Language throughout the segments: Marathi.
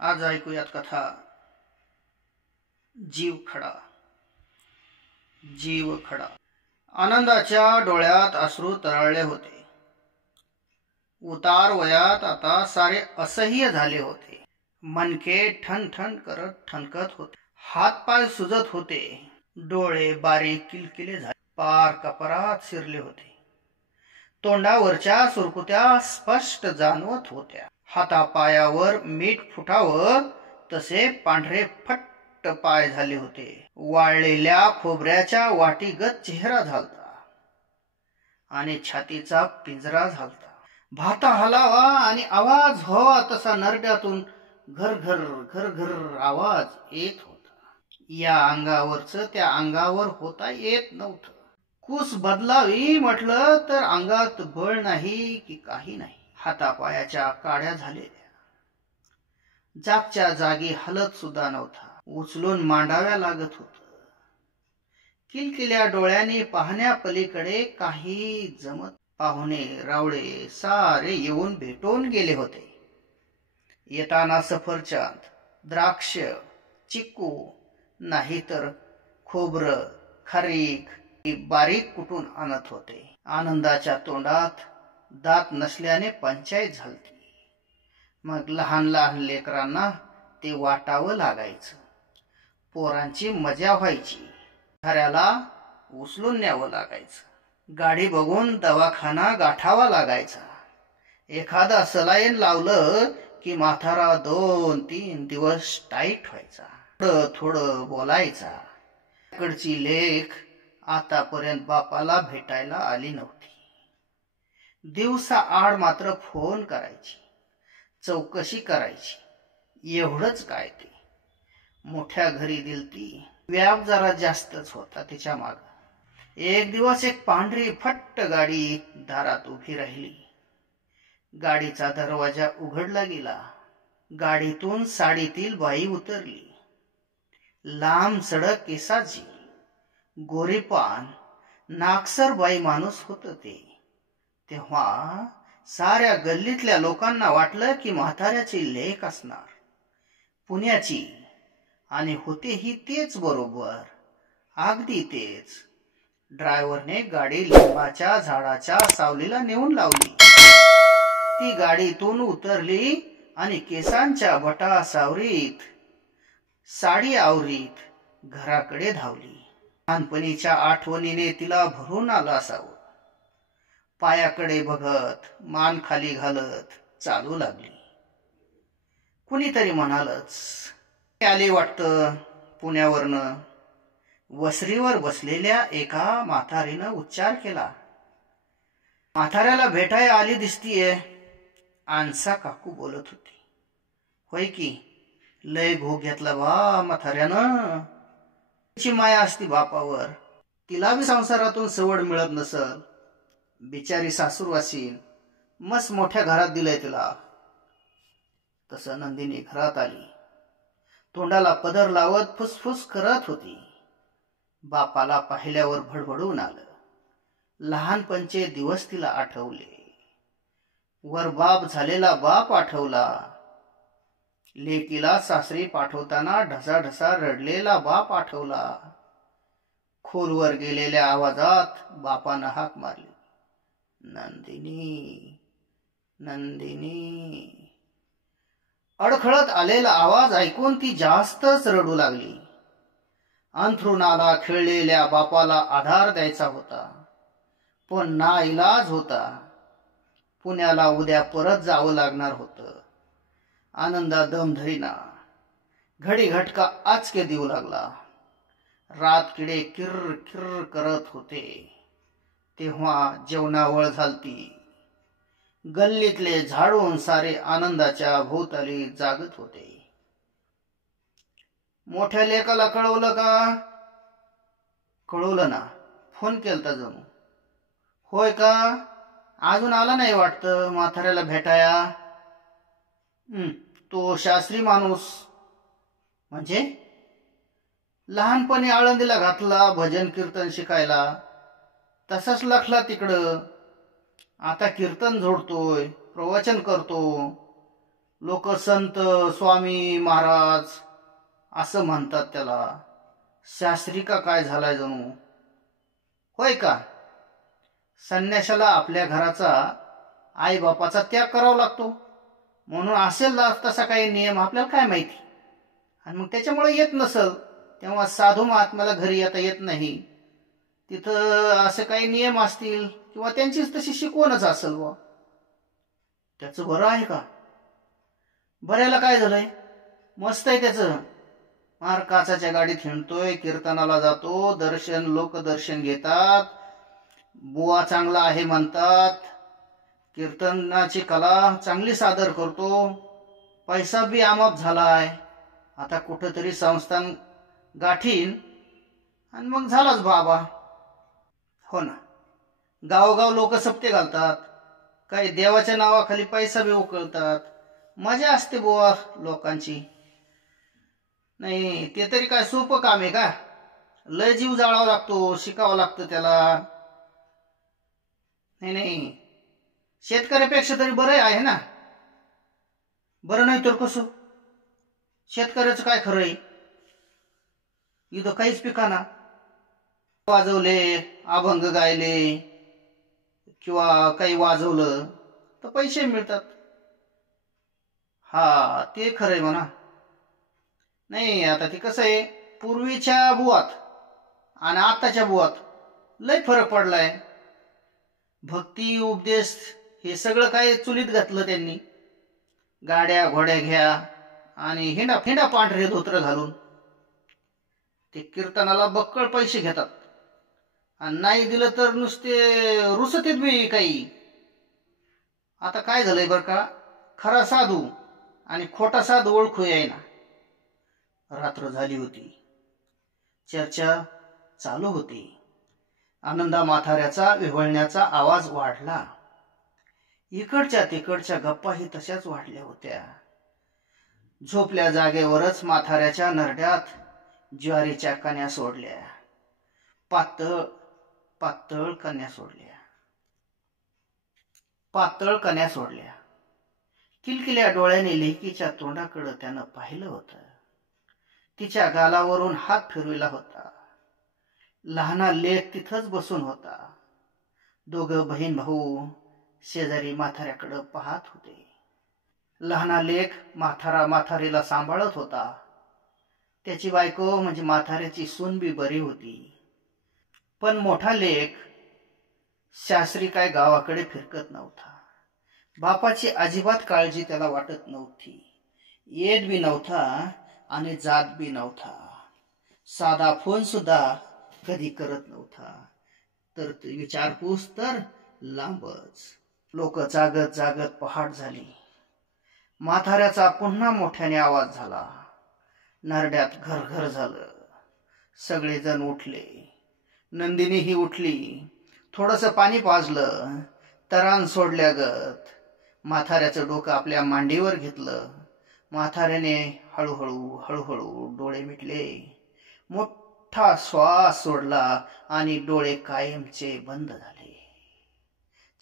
आज ऐकूयात कथा जीव खडा. जीव खडा. आनंदाच्या डोळ्यात अश्रू तरळले होते. उतार वयात आता सारे असह्य झाले होते. मनके ठणठण करत ठणकत होते. हातपाय सुजत होते. डोळे बारीक किलकिले झाले. पार कपारात शिरले होते. तोंडावरच्या सुरकुत्या स्पष्ट जाणवत होत्या. हातापायावर मीठ फुटावं तसे पांढरे फट्ट पाय झाले होते. वाळलेल्या खोबऱ्याच्या वाटीगत चेहरा झालता आणि छातीचा पिंजरा झालता. भाता हलावा आणि आवाज व्हावा तसा नरड्यातून घर घर घर घर आवाज येत होता. या अंगावरच त्या अंगावर होता येत नव्हतं. कूस बदलावी म्हटलं तर अंगात बळ नाही की काही नाही. हातापायाच्या काड्या झालेल्या. जागच्या जागी हलत सुद्धा नव्हता. उचलून मांडाव्या लागत होत. किलकिल्या डोळ्यांनी पाहण्या पलीकडे काही जमत. पाहुणे रावळे सारे येऊन भेटून गेले होते. येताना सफरचंद, द्राक्ष, चिक्कू नाहीतर खोबरं, खारीक बारीक कुटून आणत होते. आनंदाच्या तोंडात दात नसल्याने पंचायत झालती. मग लहान लहान लेकरांना ते वाटावं लागायचं. पोरांची मजा व्हायची. घराला उचलून न्यावं लागायचं. गाडी बघून दवाखाना गाठावा लागायचा. एखादा सलाईन लावलं की म्हातारा 2-3 दिवस टाईट व्हायचा. थोडं थोडं बोलायचा. कडची लेख आतापर्यंत बापाला भेटायला आली नव्हती. दिवसा आड मात्र फोन करायची, चौकशी करायची. एवढंच काय ते. मोठ्या घरी दिलती. व्याप जरा जास्तच होता तिच्या माग. एक दिवस एक पांढरी फट्ट गाडी दारात उभी राहिली. गाडीचा दरवाजा उघडला गेला. गाडीतून साडीतील बाई उतरली. लांब सडक केसाची, गोरीपान, नागसर बाई माणूस होत ते. तेव्हा साऱ्या गल्लीतल्या लोकांना वाटलं की म्हाताऱ्याची लेक असणार, पुण्याची. आणि होतेही तेच बरोबर, अगदी तेच. ड्रायव्हरने गाडी लिंबाच्या झाडाच्या सावलीला नेऊन लावली. ती गाडीतून उतरली आणि केसांच्या बटा सावरीत, साडी आवरीत घराकडे धावली. लहानपणीच्या आठवणीने तिला भरून आलं असावं. पायाकडे बघत, मान खाली घालत चालू लागली. कुणीतरी म्हणालच, आली वाटतं पुण्यावरनं. वसरीवर बसलेल्या एका म्हातारीनं उच्चार केला. म्हाताऱ्याला भेटायला आली दिसतीये. आणसा काकू बोलत होती. होय की, लय घोग घेतला बा म्हाताऱ्यानं. तिची माया असती बापावर. तिला बी संसारातून सवड मिळत नसल. बिचारी सासूरवासीन. मस्त मोठ्या घरात दिलंय तिला. तसं नंदिनी घरात आली. तोंडाला पदर लावत फुसफुस करत होती. बापाला पाहिल्यावर भडभडून आलं. लहानपणचे दिवस तिला आठवले. वर बाप झालेला बाप आठवला. लेकीला सासरी पाठवताना ढसाढसा रडलेला बाप आठवला. खोलवर गेलेल्या आवाजात बापानं हाक मारली, नंदिनी, नंदिनी. अडखळत आलेला आवाज ऐकून ती जास्तच रडू लागली. अंथरुणाला खिळलेल्या बापाला आधार द्यायचा होता, पण नाईलाज होता. पुण्याला उद्या परत जावं लागणार होतं. आनंदा दम धरीना. घडी घटका आचके देऊ लागला. रात किडे किर्र किर्र करत होते. तेव्हा जेवणावळ झालती. गल्लीतले झाडून सारे आनंदाच्या भोवताली जागत होते. मोठ्या लेकाला कळवलं का? कळवलं ना, फोन केलता जणू. होय का? अजून आला नाही वाटतं म्हाताऱ्याला भेटाया. तो शास्त्री माणूस. म्हणजे? लहानपणी आळंदीला घातला भजन कीर्तन शिकायला. तसाच लखला तिकडं. आता कीर्तन जोडतोय, प्रवचन करतो. लोक संत स्वामी महाराज असं म्हणतात त्याला. शास्त्री का काय झालाय जणू, होय का? संन्याशाला आपल्या घराचा आई बापाचा त्याग करावा लागतो म्हणून असेल तसा काही नियम, आपल्याला काय माहिती. आणि मग त्याच्यामुळे येत नसल तेव्हा साधू महात्म्याला घरी येता येत नाही. तिथं असे काही नियम असतील किंवा त्यांचीच तशी शिकवणच असेल बुवा. त्याचं बरं आहे का? बऱ्याला काय झालंय? मस्त आहे त्याचं. मार काचाच्या गाडीत हिंडतोय, कीर्तनाला जातो, दर्शन लोक दर्शन घेतात, बुवा चांगला आहे म्हणतात, कीर्तनाची कला चांगली सादर करतो, पैसा बी आमाप झालाय. आता कुठंतरी संस्थान गाठीन आणि मग झालाच बाबा. हो ना, गावोगाव लोक सप्ते घालतात, काही देवाच्या नावाखाली पैसा बी उकळतात. मजा असते बुवा लोकांची. नाही ते तरी काय सोपं काम आहे का? लय जीव जाळावा लागतो, शिकावं लागतं त्याला. नाही नाही, शेतकऱ्यापेक्षा तरी बरं आहे ना. बरं नाही तर कसं? शेतकऱ्याचं काय खरं आहे? इथं काहीच पिकाना. वाजवले, अभंग गायले किंवा काही वाजवलं तर पैसे मिळतात. हा ते खरं आहे म्हणा. नाही आता ते कसं आहे, पूर्वीच्या बुवात आणि आताच्या बुवात लय फरक पडलाय. भक्ती उपदेश हे सगळं काय चुलीत घातलं त्यांनी. गाड्या घोड्या घ्या आणि हिंडा फिंडा पांढरे धोत्र घालून ते कीर्तनाला बक्कळ पैसे घेतात. आणि नाही दिलं तर नुसते रुसतीत बी काही. आता काय झालंय बरं का, खरा साधू आणि खोटा साधू ओळखू येईना. रात्र झाली होती, चर्चा चालू होती. आनंदा म्हाताऱ्याचा विव्हळण्याचा आवाज वाढला. इकडच्या तिकडच्या गप्पाही तशाच वाढल्या होत्या. झोपल्या जागेवरच म्हाताऱ्याच्या नरड्यात ज्वारीच्या कण्या सोडल्या, पातळ पातळ कण्या सोडल्या, पातळ कण्या सोडल्या. किलकिल्या डोळ्याने लेकीच्या तोंडाकडे त्यानं पाहिलं होतं. तिच्या गालावरून हात फिरविला होता. लहाना लेक तिथंच बसून होता. दोघं बहीण भाऊ शेजारी म्हाताऱ्याकडे पाहत होते. लहाना लेक म्हातारीला सांभाळत होता. त्याची बायको म्हणजे म्हाताऱ्याची सून बी बरी होती. पण मोठा लेक शास्त्री काय गावाकडे फिरकत नव्हता. बापाची अजिबात काळजी त्याला वाटत नव्हती. येत बी नव्हता आणि जात बी नव्हता. साधा फोन सुद्धा कधी करत नव्हता. तर विचारपूस तर लांबच. लोक जागत जागत पहाट झाली. म्हाताऱ्याचा पुन्हा मोठ्याने आवाज झाला. नरड्यात घरघर झालं. सगळेजण उठले. नंदिनीही उठली. थोडस पाणी पाजलं. तरान सोडल्यागत म्हाताऱ्याचं डोकं आपल्या मांडीवर घेतलं. म्हाताऱ्याने हळूहळू हळूहळू डोळे मिटले. मोठा श्वास सोडला आणि डोळे कायमचे बंद झाले.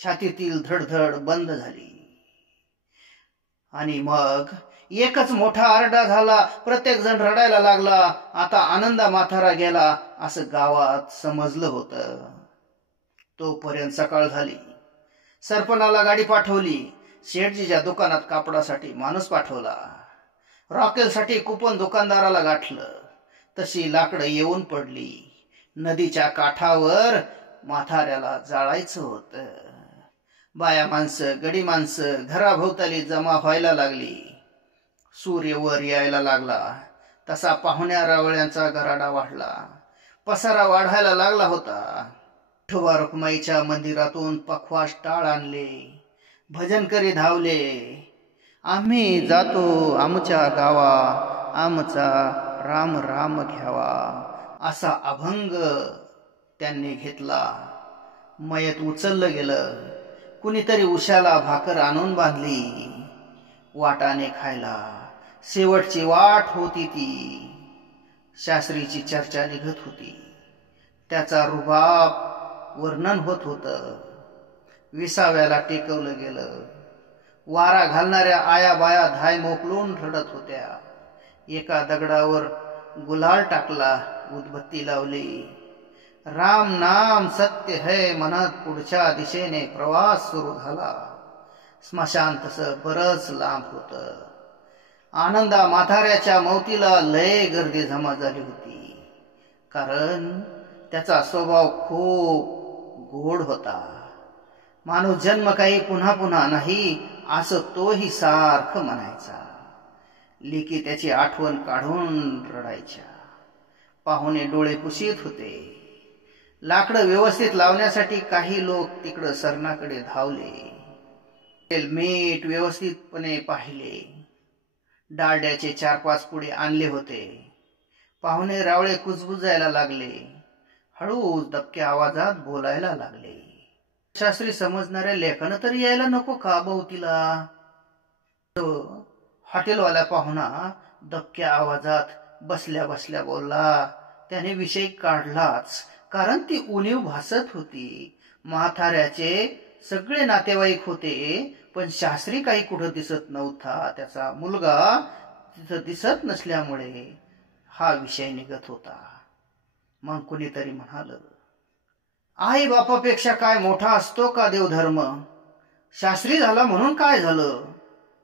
छातीतील धडधड बंद झाली. आणि मग एकच मोठा आरडा झाला. प्रत्येक जण रडायला लागला. आता आनंदा म्हातारा गेला असं गावात समजलं होतं. तोपर्यंत सकाळ झाली. सरपणाला गाडी पाठवली. शेठजीच्या दुकानात कापडासाठी माणूस पाठवला. रॉकेलसाठी कुपन दुकानदाराला गाठलं. तशी लाकडं येऊन पडली. नदीच्या काठावर म्हाताऱ्याला जाळायचं होतं. बाया माणसं गडी माणसं घराभोवताली जमा व्हायला लागली. सूर्य वर यायला लागला तसा पाहुण्या रावळ्यांचा गराडा वाढला. पसारा वाढायला लागला होता. विठोबा रुक्माईच्या मंदिरातून पखवाज टाळ आणले. भजनकरी धावले. आम्ही जातो आमच्या गावा, आमचा राम राम घ्यावा असा अभंग त्यांनी घेतला. मयत उचललं गेलं. कुणीतरी उशाला भाकर आणून बांधली. वाटाने खायला. शेवटची वाट होती ती. शास्त्रीची चर्चा निघत होती. त्याचा रुबाब वर्णन होत होतं. विसाव्याला टेकवलं गेलं. वारा घालणाऱ्या आया बाया धाय मोकलून रडत होत्या. एका दगडावर गुलाल टाकला, उदबत्ती लावली. राम नाम सत्य है म्हणत पुढच्या दिशेने प्रवास सुरू झाला. स्मशान तसं बरंच लांब होतं. आनंदा म्हाताऱ्याच्या मौतीला लय गर्दी जमा झाली होती. कारण त्याचा स्वभाव खूप गोड होता. माणूस जन्म काही पुन्हा पुन्हा नाही असं तोही सारखं म्हणायचा. लेकी त्याची आठवण काढून रडायच्या. पाहुणे डोळे पुशीत होते. लाकडं व्यवस्थित लावण्यासाठी काही लोक तिकडं सरणाकडे धावले. मीठ व्यवस्थितपणे पाहिले. डालड्याचे 4-5 पुडे आणले होते. पाहुणे रावळे कुजबुजायला लागले. हळूच दबक्या आवाजात बोलायला लागले. शास्त्री समजणाऱ्या लेखानं तरी यायला नको का बहुतीला? हॉटेलवाला पाहुणा दबक्या आवाजात बसल्या बसल्या बोलला. त्याने विषय काढलाच, कारण ती उणीव भासत होती. म्हाताऱ्याचे सगळे नातेवाईक होते, पण शास्त्री काही कुठं दिसत नव्हता. त्याचा मुलगा तिथं दिसत नसल्यामुळे हा विषय निघत होता. मग कुणीतरी म्हणाल, आई बापापेक्षा काय मोठा असतो का देवधर्म? शास्त्री झाला म्हणून काय झालं?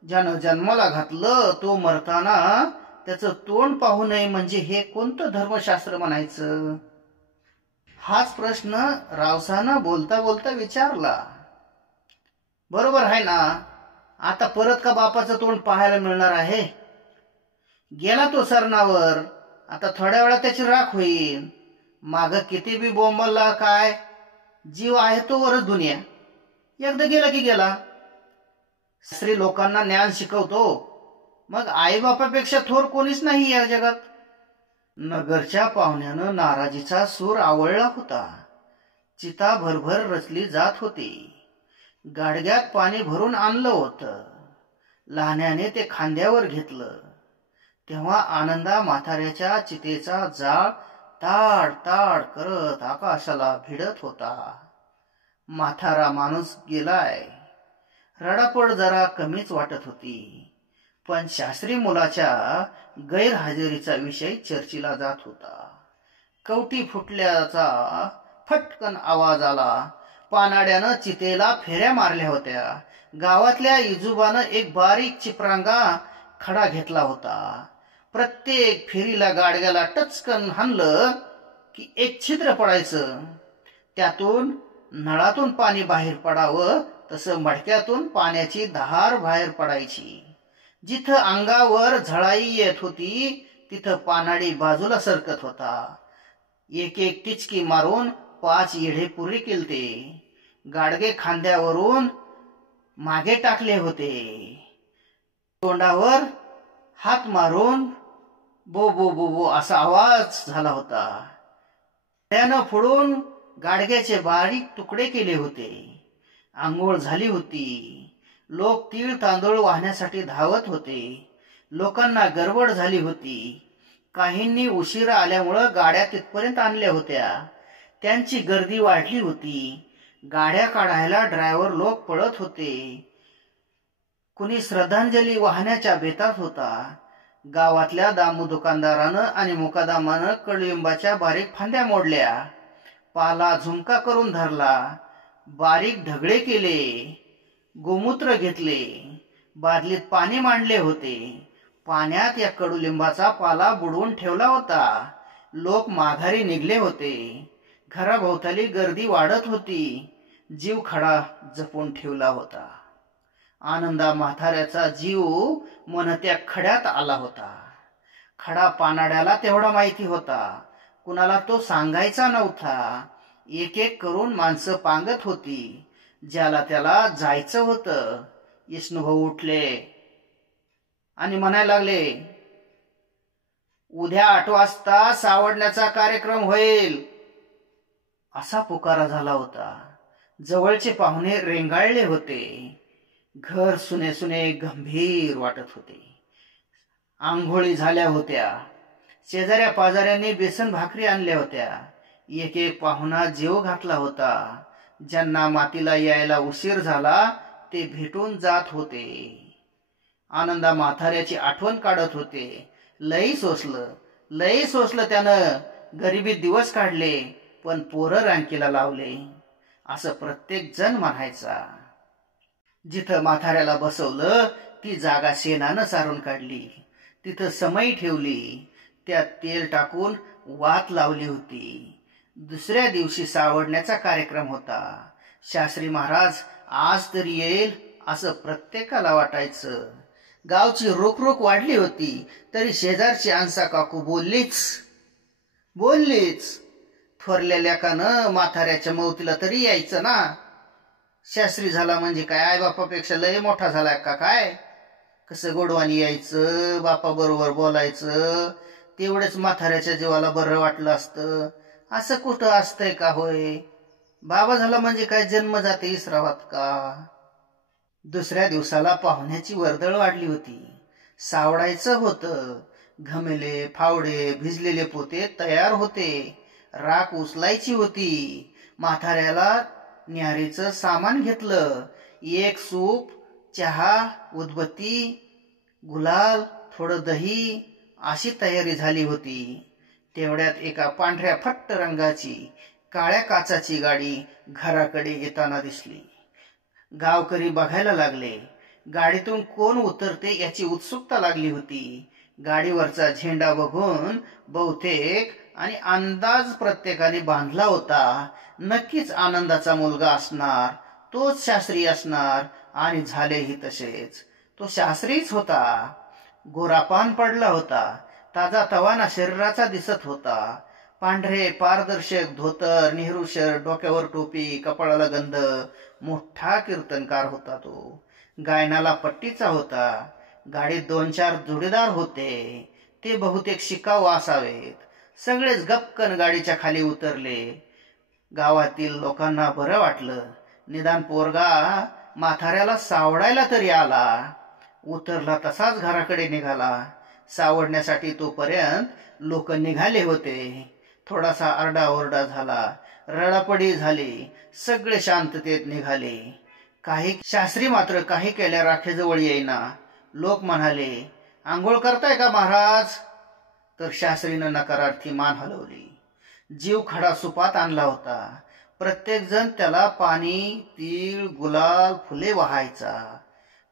ज्यानं जन्माला घातलं तो मरताना त्याचं तोंड पाहू नये म्हणजे हे कोणतं धर्मशास्त्र म्हणायचं? हाच प्रश्न रावसानं बोलता बोलता विचारला. बरोबर आहे ना? आता परत का बापाचं तोंड पाहायला मिळणार आहे? गेला तो सरणावर, आता थोड्या वेळात त्याची राख होईल. माग किती बी बोंबलला काय, जीव आहे तो वरच दुनिया. एकदा गेला की गेला. स्त्री लोकांना ज्ञान शिकवतो, मग आई बापापेक्षा थोर कोणीच नाही या जगात. नगरच्या पाहुण्यानं नाराजीचा सूर आवळला होता. चिता भरभर रचली जात होती. गाडग्यात पाणी भरून आणलं होतं. लहान्याने ते खांद्यावर घेतलं. तेव्हा आनंदा म्हाताऱ्याच्या चितेचा जाळ ताड ताड करत आकाशाला भिडत होता. म्हातारा माणूस गेलाय. रडापड जरा कमीच वाटत होती, पण शास्त्री मुलाच्या गैरहजेरीचा विषय चर्चेला जात होता. कवटी फुटल्याचा फटकन आवाज आला. पानाड्यानं चितेला फेऱ्या मारल्या होत्या. गावातल्या इजूबानं एक बारीक चिपरांगा खडा घेतला होता. प्रत्येक फेरीला गाडग्याला टचकन हाणलं की एक छिद्र पडायचं. त्यातून नळातून पाणी बाहेर पडावं तसं मडक्यातून पाण्याची धार बाहेर पडायची. जिथं अंगावर झळाई येत होती तिथं पानाडी बाजूला सरकत होता. एक एक टिचकी मारून 5 येढे पुरे केलते. गाडगे खांद्यावरून मागे टाकले होते. तोंडावर हात मारून बो बो बो बो असा आवाज झाला होता. त्यानं फोडून गाडग्याचे बारीक तुकडे केले होते. आंघोळ झाली होती. लोक तीळ तांदूळ वाहण्यासाठी धावत होते. लोकांना गडबड झाली होती. काहींनी उशिरा आल्यामुळं गाड्या तिथपर्यंत आणल्या होत्या. त्यांची गर्दी वाढली होती. गाड्या काढायला ड्रायव्हर लोक पळत होते. कुणी श्रद्धांजली वाहण्याच्या बेतात होता. गावातल्या दामू दुकानदारानं आणि मुकादामानं कडुलिंबाच्या बारीक फांद्या मोडल्या. पाला झुमका करून धरला. बारीक ढगळे केले. गोमूत्र घेतले. बादलीत पाणी मांडले होते. पाण्यात या कडुलिंबाचा पाला बुडवून ठेवला होता. लोक माघारी निघले होते. घराभोवताली गर्दी वाढत होती. जीव खडा जपून ठेवला होता. आनंदा म्हाताऱ्याचा जीव मनत्या खड्यात आला होता. खडा पानाड्याला तेवढा माहिती होता. कुणाला तो सांगायचा नव्हता. एक एक करून माणसं पांगत होती. ज्याला त्याला जायचं होतं. विष्णुभाऊ उठले आणि म्हणायला लागले, उद्या 8 वाजता सावडण्याचा कार्यक्रम होईल. असा पुकारा झाला होता. जवळचे पाहुणे रेंगाळले होते. घर सुने सुने गंभीर वाटत होते. आंघोळी झाल्या होत्या. शेजाऱ्या पाजाऱ्यांनी बेसन भाकरी आणल्या होत्या. एक एक पाहुणा जेव घातला होता. ज्यांना मातीला यायला उशीर झाला ते भेटून जात होते. आनंदा म्हाताऱ्याची आठवण काढत होते. लई सोसलं त्यानं. गरिबीत दिवस काढले, पण पोरं रानकीला लावले, असं प्रत्येक जण म्हणायचा. जिथं म्हाताऱ्याला बसवलं ती जागा शेणानं सारून काढली. तिथं समई ठेवली, त्यात तेल टाकून वात लावली होती. दुसऱ्या दिवशी सावडण्याचा कार्यक्रम होता. शास्त्री महाराज आज तरी येईल असं प्रत्येकाला वाटायचं. गावची रोखरोख वाढली होती, तरी शेजारची अंसा काकू बोललीच. थोरल्या लेकानं म्हाताऱ्याच्या मौतीला तरी यायचं ना. शास्त्री झाला म्हणजे काय आई बापापेक्षा लय मोठा झालाय का काय? कसं गोडवानी यायचं, बापा बरोबर बोलायचं, तेवढेच म्हाताऱ्याच्या जीवाला बरं वाटलं असतं. असं कुठं असतंय का होय? बाबा झाला म्हणजे काय जन्म जाते इसरावात का? दुसऱ्या दिवसाला पाहुण्याची वर्दळ वाढली होती. सावडायचं होतं. घमेले, फावडे, भिजलेले पोते तयार होते. राख उचलायची होती. म्हाताऱ्याला न्याहारीचं सामान घेतलं. एक सूप, चहा, उदबत्ती, गुलाल, थोडं दही अशी तयारी झाली होती. तेवढ्यात एका पांढऱ्या फट्ट रंगाची काळ्या काचाची गाडी घराकडे येताना दिसली. गावकरी बघायला लागले. गाडीतून कोण उतरते याची उत्सुकता लागली होती. गाडीवरचा झेंडा बघून बहुतेक आणि अंदाज प्रत्येकाने बांधला होता. नक्कीच आनंदाचा मुलगा असणार, तोच शास्त्री असणार. आणि झालेही तसेच. तो शास्त्रीच होता. गोरापान पडला होता. ताजा तवाना शरीराचा दिसत होता. पांढरे पारदर्शक धोतर, नेहरू शर्ट, डोक्यावर टोपी, कपाळाला गंध. मोठा कीर्तनकार होता तो. गायनाला पट्टीचा होता. गाडीत 2-4 जोडीदार होते. ते बहुतेक शिकाऊ असावेत. सगळेच गपकन गाडीच्या खाली उतरले. गावातील लोकांना बरं वाटलं. निदान पोरगा म्हाताऱ्याला सावडायला तरी आला. उतरला तसाच घराकडे निघाला. सावडण्यासाठी तोपर्यंत लोक निघाले होते. थोडासा आरडाओरडा झाला. रडापडी झाली. सगळे शांततेत निघाले. काही शास्त्री मात्र काही केल्या राखेजवळ येईना. लोक म्हणाले, आंघोळ करताय का महाराज? तर शास्त्रीनं नकारार्थी मान हलवली. जीव खडा सुपात आणला होता. प्रत्येक जण त्याला पाणी, तीळ, गुलाल, फुले वाहायचा.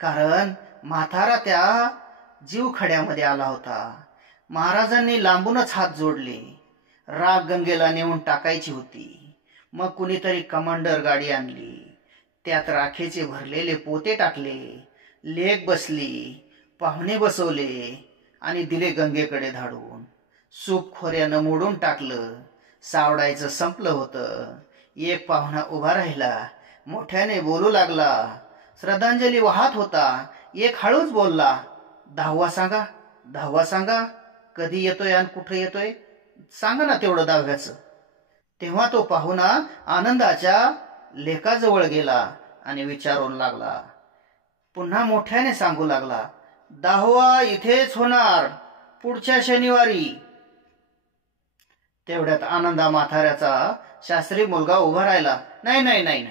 कारण म्हातारा त्या जीव खड्यामध्ये आला होता. महाराजांनी लांबूनच हात जोडले. राग गंगेला नेऊन टाकायची होती. मग कुणीतरी कमांडर गाडी आणली. त्यात राखेचे भरलेले पोते टाकले. लेक बसली. पाहुणे बसवले आणि दिले गंगेकडे धाडून. सूप खोऱ्यानं मोडून टाकलं. सावडायचं संपलं होतं. एक पाहुणा उभा राहिला. मोठ्याने बोलू लागला. श्रद्धांजली वाहत होता. एक हळूच बोलला, 10वा सांगा. कधी येतोय आणि कुठं येतोय सांगा ना तेवढं 10व्याचं. तेव्हा तो पाहुणा आनंदाच्या लेकाजवळ गेला आणि विचारून लागला. पुन्हा मोठ्याने सांगू लागला, 10वा इथेच होणार, पुढच्या शनिवारी. तेवढ्यात आनंदा म्हाताऱ्याचा शास्त्री मुलगा उभा राहिला. नाही,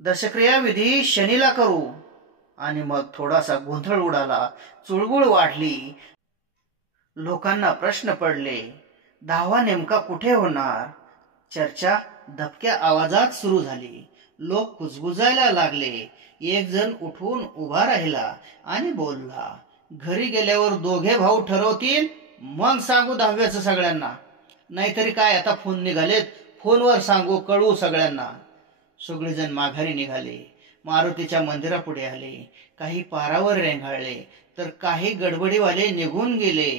दशक्रिया विधी शनीला करू. आणि मग थोडासा गोंधळ उडाला. चुळबुळ वाढली. लोकांना प्रश्न पडले, 10वा नेमका कुठे होणार? चर्चा दबक्या आवाजात सुरू झाली. लोक कुजबुजायला लागले. एक जण उठून उभा राहिला आणि बोलला, घरी गेल्यावर दोघे भाऊ ठरवतील, मग सांगू 10व्याचं सगळ्यांना. नाहीतरी काय आता फोन निघालेत, फोनवर सांगू, कळवू सगळ्यांना. सगळेजण माघारी निघाले. मारुतीच्या मंदिरापुढे आले. काही पारावर रेंगाळले, तर काही गडबडीवाले निघून गेले.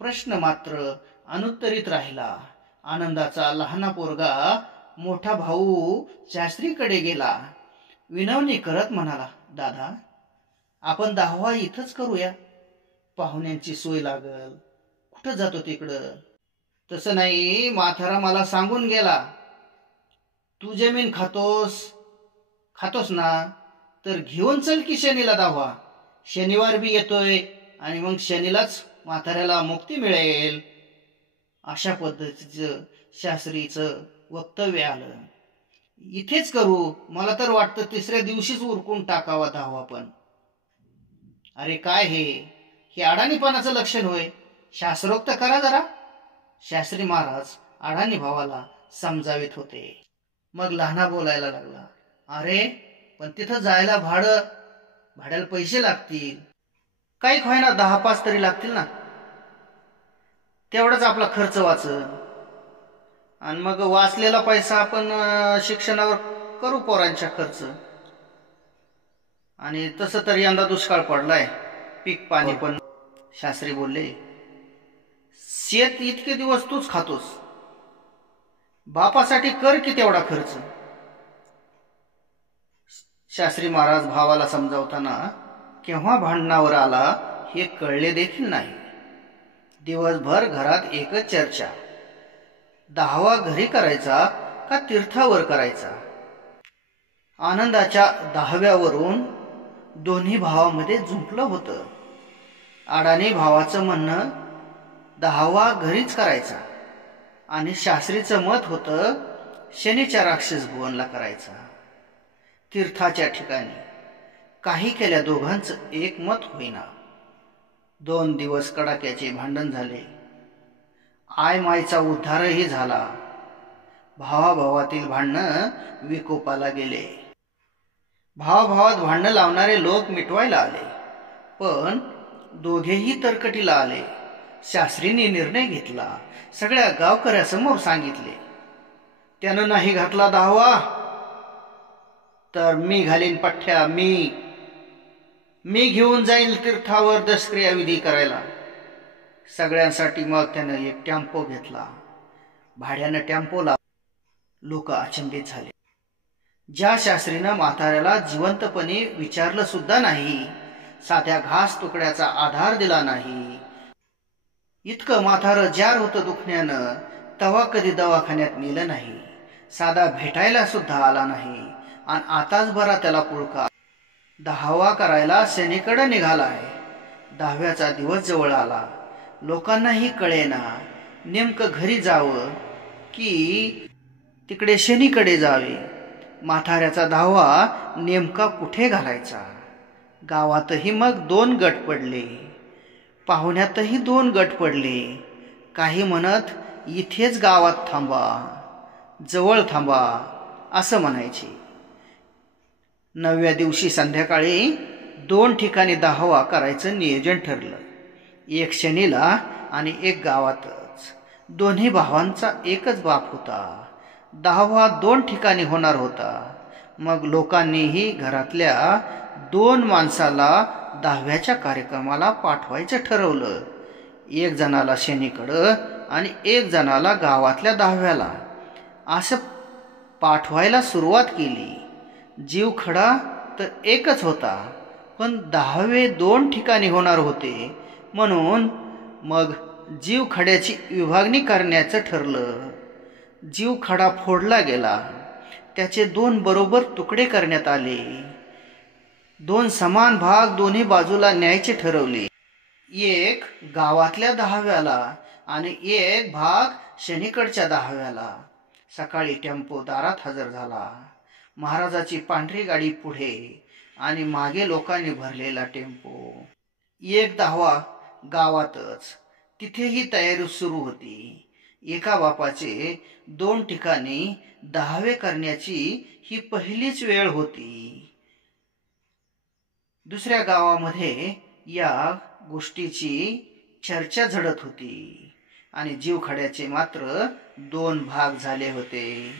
प्रश्न मात्र अनुत्तरित राहिला. आनंदाचा लहाना पोरगा मोठा भाऊ शास्त्रीकडे गेला. विनवणी करत म्हणाला, दादा, आपण 10वा इथंच करूया. पाहुण्यांची सोय लागल. कुठं जातो तिकडं? तसं नाही, म्हातारा मला सांगून गेला, तू जमीन खातोस ना, तर घेऊन चल की शनीला 10वा. शनिवार बी येतोय आणि मग शनीलाच म्हाताऱ्याला मुक्ती मिळेल. अशा पद्धतीचं शास्त्रीचं वक्तव्य आलं. इथेच करू. मला तर वाटतं तिसऱ्या दिवशीच उरकून टाकावा धावा. पण अरे काय हे अडाणीपणाचं लक्षण होय. शास्त्रोक्त करा जरा. शास्त्री महाराज अडाणी भावाला समजावित होते. मग लहाना बोलायला लागला. अरे पण तिथं जायला भाड्याला पैसे लागतील. काही होईना 10-5 तरी लागतील ना. तेवढाच आपला खर्च वाचन. आणि मग वाचलेला पैसा आपण शिक्षणावर करू पोरांच्या खर्च. आणि तसं तर यंदा दुष्काळ पडलाय. पीक पाणी पण. शास्त्री बोलले, शेत इतके दिवस तूच खातोस, बापासाठी कर की तेवढा खर्च. शास्त्री महाराज भावाला समजावताना केव्हा भांडणावर आला हे कळले देखील नाही. दिवसभर घरात एकच चर्चा. दहावा घरी करायचा का तीर्थावर करायचा. आनंदाच्या दहाव्यावरून दोन्ही भावामध्ये जुंपलं होतं. अडाणी भावाचं म्हणणं दहावा घरीच करायचा आणि शास्त्रीचं मत होतं शनीच्या राक्षस भुवनला करायचा. तीर्थाच्या ठिकाणी काही केल्या दोघांचं एक मत होईना. 2 दिवस कडाक्याचे भांडण झाले. आय मायचा उद्धारही झाला. भावाभावातील भांडणं विकोपाला गेले. भावाभावात भांडणं लावणारे लोक मिटवायला आले, पण दोघेही तरकटीला आले. शास्त्रीने निर्णय घेतला. सगळ्या गावकऱ्यासमोर सांगितले, त्यानं नाही घातला दहावा तर मी घालीन पठ्ठ्या. मी घेऊन जाईल तीर्थावर दशक्रिया विधी करायला. सगळ्यांसाठी मग त्यानं एक टेम्पो घेतला. भाड्यानं टेम्पो लावला. लोक अचंबित झाले. ज्या शास्त्रीनं म्हाताऱ्याला जिवंतपणे विचारलं सुद्धा नाही, साध्या घास तुकड्याचा आधार दिला नाही, इतकं म्हातारं जार होतं दुखण्यानं, तवा कधी दवाखान्यात नेलं नाही, साधा भेटायला सुद्धा आला नाही, आणि आताच बरा त्याला पुळका. दहावा करायला शनीकडे निघालाय. 10व्याचा दिवस जवळ आला. लोकांनाही कळेना नेमकं घरी जावं की तिकडे शनीकडे जावे. म्हाताऱ्याचा दहावा नेमका कुठे घालायचा. गावातही मग 2 गट पडले. पाहुण्यातही 2 गट पडले. काही म्हणत इथेच गावात थांबा, जवळ थांबा असं म्हणायचे. 9व्या दिवशी संध्याकाळी 2 ठिकाणी दहावा करायचं नियोजन ठरलं. एक शनीला आणि एक गावातच. दोन्ही भावांचा एकच बाप होता. दहावा 2 ठिकाणी होणार होता. मग लोकांनीही घरातल्या 2 माणसाला 10व्याच्या कार्यक्रमाला पाठवायचं ठरवलं. एक जणाला शनीकडं आणि एक जणाला गावातल्या 10व्याला असं पाठवायला सुरुवात केली. जीव खडा तर एकच होता, पण 10वे 2 ठिकाणी होणार होते म्हणून मग जीव खड्याची विभागणी करण्याचं ठरलं. जीव खडा फोडला गेला. त्याचे 2 बरोबर तुकडे करण्यात आले. 2 समान भाग दोन्ही बाजूला न्यायचे ठरवले. एक गावातल्या 10व्याला आणि एक भाग शनीकडच्या 10व्याला. सकाळी टेम्पो दारात हजर झाला. महाराजाची पांढरी गाडी पुढे आणि मागे लोकांनी भरलेला टेम्पो. एक दहावा गावातच. तिथेही तयारी सुरू होती. एका बापाचे 2 ठिकाणी 10वे करण्याची ही पहिलीच वेळ होती. दुसऱ्या गावामध्ये या गोष्टीची चर्चा झडत होती आणि जीवखड्याचे मात्र 2 भाग झाले होते.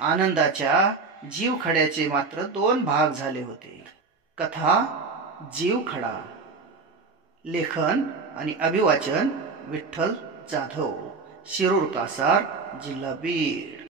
आनंदाच्या जीवखड्याचे मात्र 2 भाग झाले होते. कथा जीवखडा. लेखन आणि अभिवाचन विठ्ठल जाधव, शिरूर कासार, जिल्हा बीड.